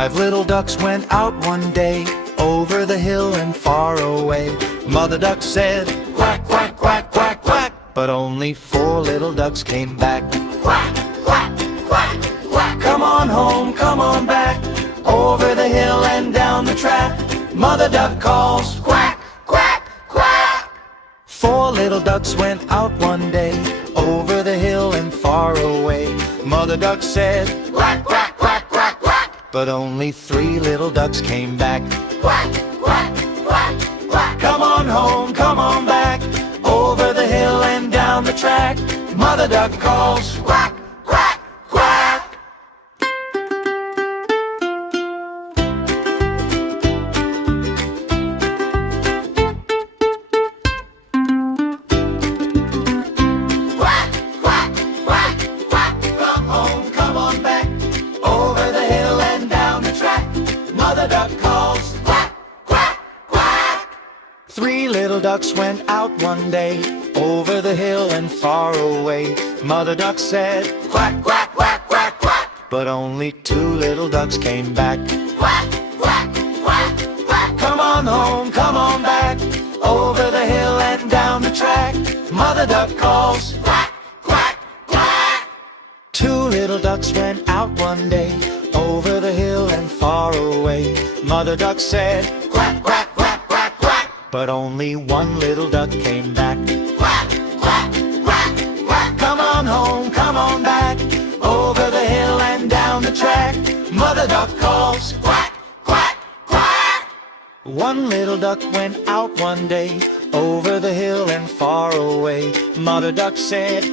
5 little ducks went out one day, over the hill and far away. Mother duck said, quack, quack, quack, quack, quack, but only 4 little ducks came back. Quack, quack, quack, quack. Come on home, come on back, over the hill and down the track. Mother duck calls, quack, quack, quack. 4 little ducks went out one day, over the hill and far away. Mother duck said, quack, quack, quack, quack, quack, but only 3 little ducks came back. Quack, quack, quack, quack. Come on home, come on back, over the hill and down the track. Mother duck calls, quack, quack, quack. Quack, quack, quack, quack. Come home, come on back, over the hill and down the track. Mother duck calls, quack, quack, quack. 3 little ducks went out one day, over the hill and far away. Mother duck said, quack, quack, quack, quack, quack, but only 2 little ducks came back. Quack, quack, quack, quack. Come on home, come on back, over the hill and down the track. Mother duck calls, quack, quack, quack. 2 little ducks went out one day, over the hill and far away. Mother duck said, quack, quack, quack, quack, quack, but only 1 little duck came back. Quack, quack, quack, quack. Come on home, come on back, over the hill and down the track. Mother duck calls, quack, quack, quack. 1 little duck went out one day, over the hill and far away. Mother duck said,